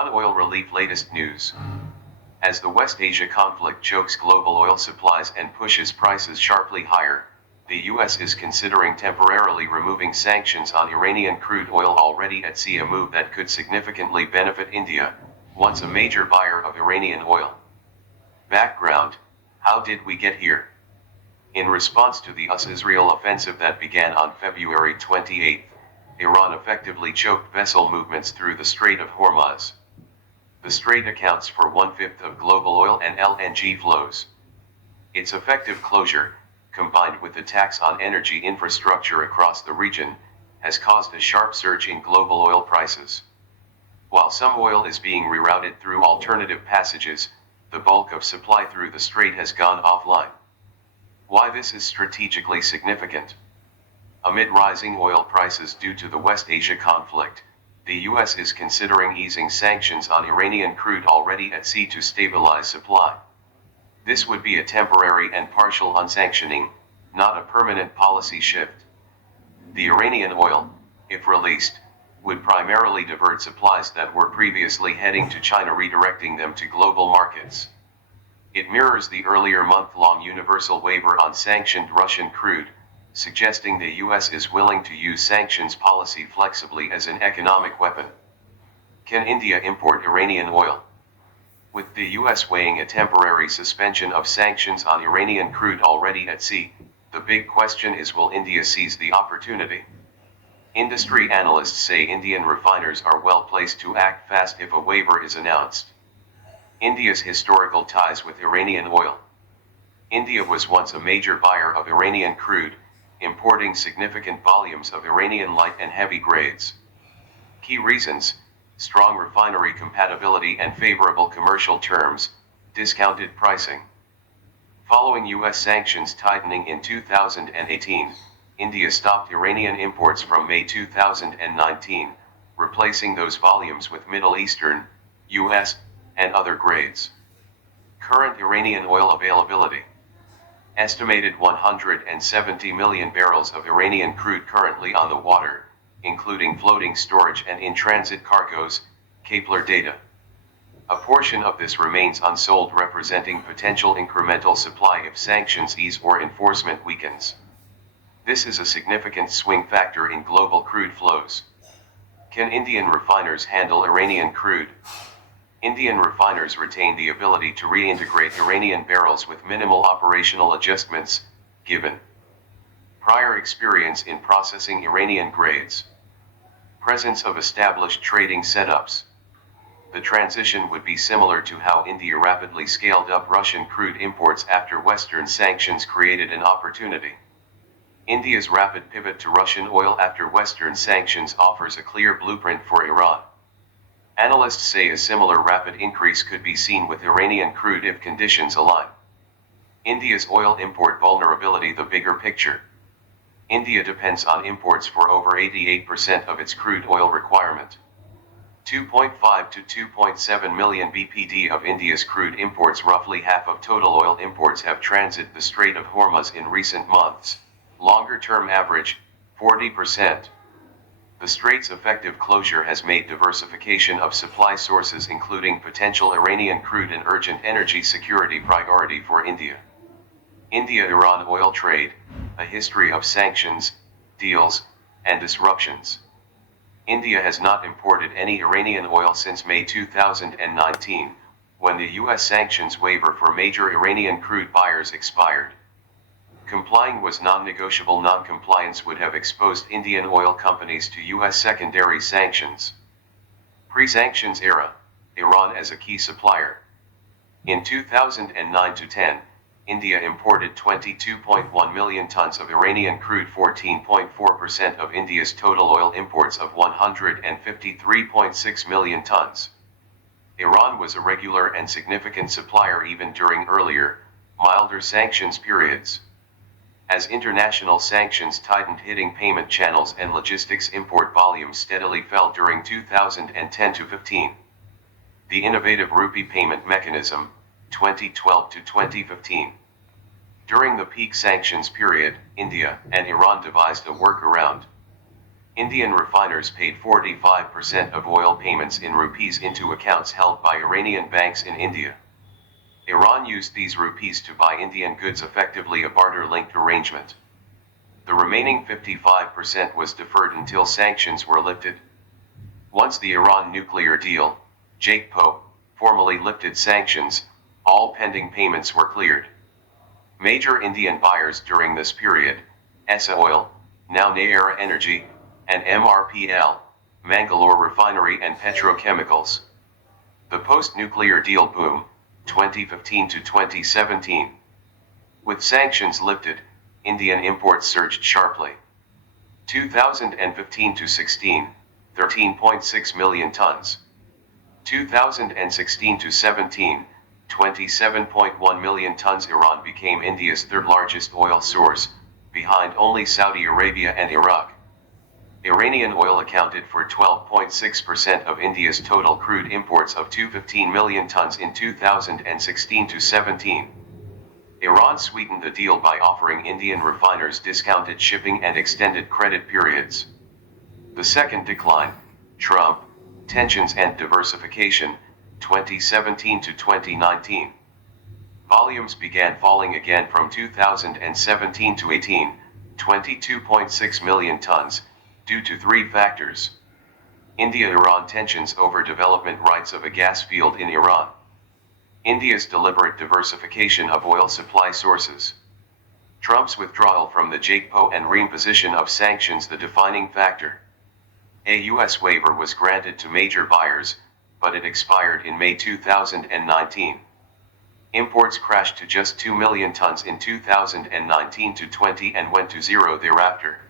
Iran oil relief latest news. As the West Asia conflict chokes global oil supplies and pushes prices sharply higher, the US is considering temporarily removing sanctions on Iranian crude oil already at sea, a move that could significantly benefit India, once a major buyer of Iranian oil. Background: how did we get here? In response to the US-Israel offensive that began on February 28, Iran effectively choked vessel movements through the Strait of Hormuz. The strait accounts for 1/5 of global oil and LNG flows. Its effective closure, combined with attacks on energy infrastructure across the region, has caused a sharp surge in global oil prices. While some oil is being rerouted through alternative passages, the bulk of supply through the strait has gone offline. Why this is strategically significant? Amid rising oil prices due to the West Asia conflict, the US is considering easing sanctions on Iranian crude already at sea to stabilize supply. This would be a temporary and partial unsanctioning, not a permanent policy shift. The Iranian oil, if released, would primarily divert supplies that were previously heading to China, redirecting them to global markets. It mirrors the earlier month-long universal waiver on sanctioned Russian crude, suggesting the US is willing to use sanctions policy flexibly as an economic weapon. Can India import Iranian oil? With the US weighing a temporary suspension of sanctions on Iranian crude already at sea, the big question is, will India seize the opportunity? Industry analysts say Indian refiners are well placed to act fast if a waiver is announced. India's historical ties with Iranian oil. India was once a major buyer of Iranian crude, importing significant volumes of Iranian light and heavy grades. Key reasons: strong refinery compatibility and favorable commercial terms, discounted pricing. Following US sanctions tightening in 2018, India stopped Iranian imports from May 2019, replacing those volumes with Middle Eastern, US, and other grades. Current Iranian oil availability. Estimated 170 million barrels of Iranian crude currently on the water, including floating storage and in-transit cargoes, Kepler data. A portion of this remains unsold, representing potential incremental supply if sanctions ease or enforcement weakens. This is a significant swing factor in global crude flows. Can Indian refiners handle Iranian crude? Indian refiners retain the ability to reintegrate Iranian barrels with minimal operational adjustments, given prior experience in processing Iranian grades, presence of established trading setups. The transition would be similar to how India rapidly scaled up Russian crude imports after Western sanctions created an opportunity. India's rapid pivot to Russian oil after Western sanctions offers a clear blueprint for Iran. Analysts say a similar rapid increase could be seen with Iranian crude if conditions align. India's oil import vulnerability. The bigger picture. India depends on imports for over 88% of its crude oil requirement. 2.5 to 2.7 million BPD of India's crude imports, roughly half of total oil imports, have transited the Strait of Hormuz in recent months. Longer-term average, 40%. The strait's effective closure has made diversification of supply sources, including potential Iranian crude, an urgent energy security priority for India. India-Iran oil trade, a history of sanctions, deals, and disruptions. India has not imported any Iranian oil since May 2019, when the US sanctions waiver for major Iranian crude buyers expired. Complying was non-negotiable. Non-compliance would have exposed Indian oil companies to US secondary sanctions. Pre-sanctions era, Iran as a key supplier. In 2009 to 10, India imported 22.1 million tons of Iranian crude, 14.4% of India's total oil imports of 153.6 million tons. Iran was a regular and significant supplier even during earlier, milder sanctions periods. As international sanctions tightened, hitting payment channels and logistics, import volumes steadily fell during 2010 to 15. The innovative rupee payment mechanism, 2012 to 2015. During the peak sanctions period, India and Iran devised a workaround. Indian refiners paid 45% of oil payments in rupees into accounts held by Iranian banks in India. Iran used these rupees to buy Indian goods, effectively a barter-linked arrangement. The remaining 55% was deferred until sanctions were lifted. Once the Iran nuclear deal, JCPOA, formally lifted sanctions, all pending payments were cleared. Major Indian buyers during this period, ESA Oil, now Nayara Energy, and MRPL, Mangalore Refinery and Petrochemicals. The post-nuclear deal boom, 2015 to 2017. With sanctions lifted, Indian imports surged sharply. 2015 to 16, 13.6 million tons. 2016 to 17, 27.1 million tons. Iran became India's third largest oil source, behind only Saudi Arabia and Iraq. Iranian oil accounted for 12.6% of India's total crude imports of 215 million tons in 2016 to 17. Iran sweetened the deal by offering Indian refiners discounted shipping and extended credit periods. The second decline, Trump, tensions and diversification, 2017 to 2019. Volumes began falling again from 2017 to 18, 22.6 million tons, due to three factors. India-Iran tensions over development rights of a gas field in Iran. India's deliberate diversification of oil supply sources. Trump's withdrawal from the JCPOA and reimposition of sanctions the defining factor. A U.S. waiver was granted to major buyers, but it expired in May 2019. Imports crashed to just 2 million tons in 2019 to 20 and went to zero thereafter.